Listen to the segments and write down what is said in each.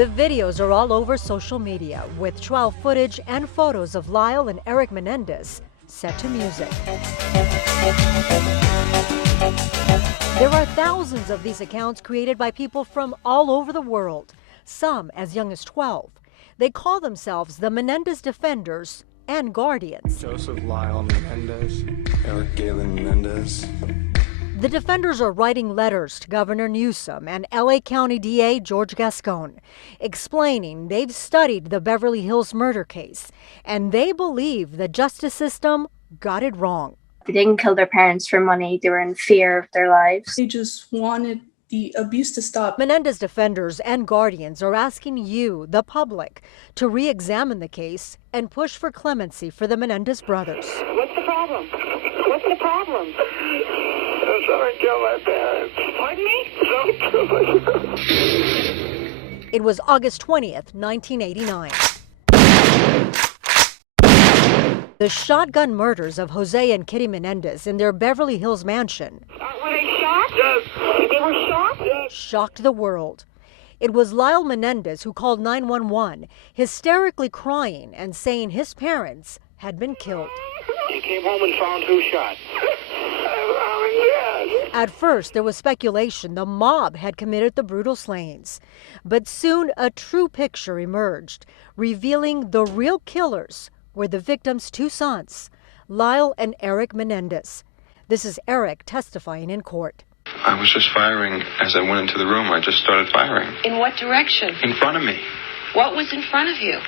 The videos are all over social media with trial footage and photos of Lyle and Eric Menendez set to music. There are thousands of these accounts created by people from all over the world, some as young as 12. They call themselves the Menendez Defenders and Guardians. Joseph Lyle Menendez, Eric Galen Menendez. The defenders are writing letters to Governor Newsom and LA County DA George Gascon, explaining they've studied the Beverly Hills murder case and they believe the justice system got it wrong. They didn't kill their parents for money. They were in fear of their lives. They just wanted the abuse to stop. Menendez Defenders and Guardians are asking you, the public, to re-examine the case and push for clemency for the Menendez brothers. What's the problem? What's the problem? Someone killed my parents. Pardon me? Someone killed my parents. It was August 20th, 1989. The shotgun murders of Jose and Kitty Menendez in their Beverly Hills mansion Were they shot? Yes. They were shot? Yes. Shocked the world. It was Lyle Menendez who called 911, hysterically crying and saying his parents had been killed. He came home and found who shot. At first, there was speculation the mob had committed the brutal slayings. But soon, a true picture emerged, revealing the real killers were the victims' two sons, Lyle and Eric Menendez. This is Eric testifying in court. I was just firing as I went into the room. I just started firing. In what direction? In front of me. What was in front of you?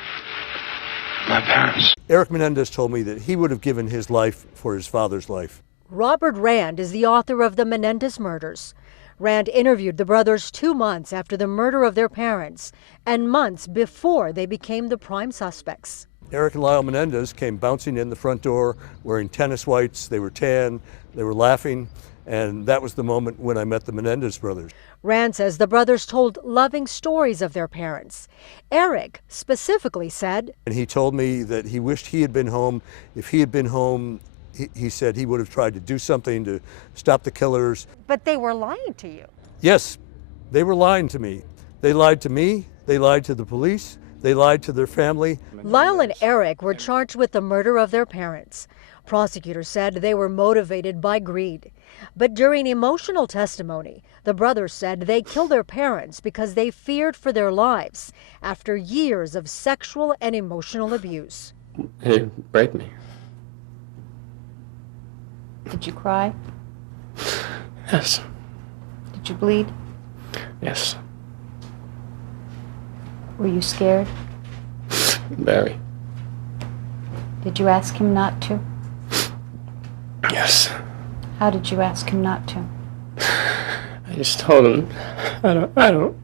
My parents. Eric Menendez told me that he would have given his life for his father's life. Robert Rand is the author of the Menendez murders. Rand interviewed the brothers 2 months after the murder of their parents and months before they became the prime suspects. Eric and Lyle Menendez came bouncing in the front door wearing tennis whites. They were tan, they were laughing, and that was the moment when I met the Menendez brothers. Rand says the brothers told loving stories of their parents. Eric specifically said, and he told me that he wished he had been home. If he had been home, he said he would have tried to do something to stop the killers. But they were lying to you. Yes, they were lying to me. They lied to me, they lied to the police, they lied to their family. Lyle and Eric were charged with the murder of their parents. Prosecutors said they were motivated by greed. But during emotional testimony, the brothers said they killed their parents because they feared for their lives after years of sexual and emotional abuse. He raped me. Did you cry? Yes. Did you bleed? Yes. Were you scared? Very. Did you ask him not to? Yes. How did you ask him not to? I just told him, I don't.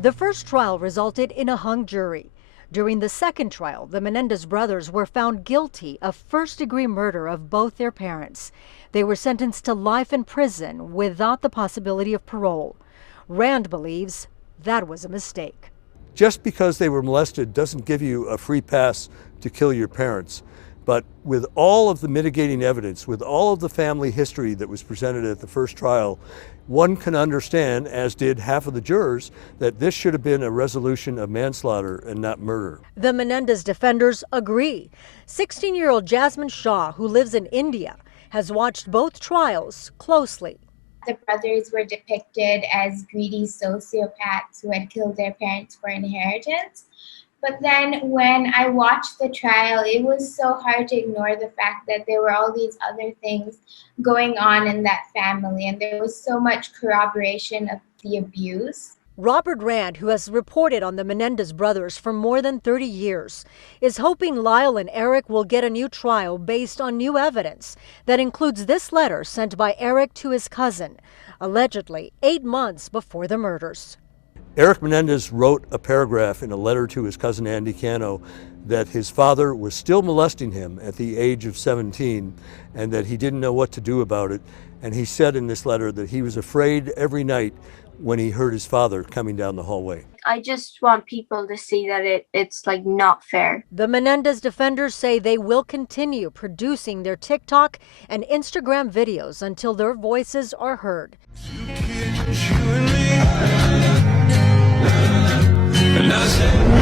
The first trial resulted in a hung jury. During the second trial, the Menendez brothers were found guilty of first-degree murder of both their parents. They were sentenced to life in prison without the possibility of parole. Rand believes that was a mistake. Just because they were molested doesn't give you a free pass to kill your parents. But with all of the mitigating evidence, with all of the family history that was presented at the first trial, one can understand, as did half of the jurors, that this should have been a resolution of manslaughter and not murder. The Menendez defenders agree. 16-year-old Jasmine Shaw, who lives in India, has watched both trials closely. The brothers were depicted as greedy sociopaths who had killed their parents for inheritance. But then when I watched the trial, it was so hard to ignore the fact that there were all these other things going on in that family, and there was so much corroboration of the abuse. Robert Rand, who has reported on the Menendez brothers for more than 30 years, is hoping Lyle and Eric will get a new trial based on new evidence that includes this letter sent by Eric to his cousin, allegedly 8 months before the murders. Eric Menendez wrote a paragraph in a letter to his cousin Andy Cano that his father was still molesting him at the age of 17 and that he didn't know what to do about it. And he said in this letter that he was afraid every night when he heard his father coming down the hallway. I just want people to see that it's like not fair. The Menendez Defenders say they will continue producing their TikTok and Instagram videos until their voices are heard. And I said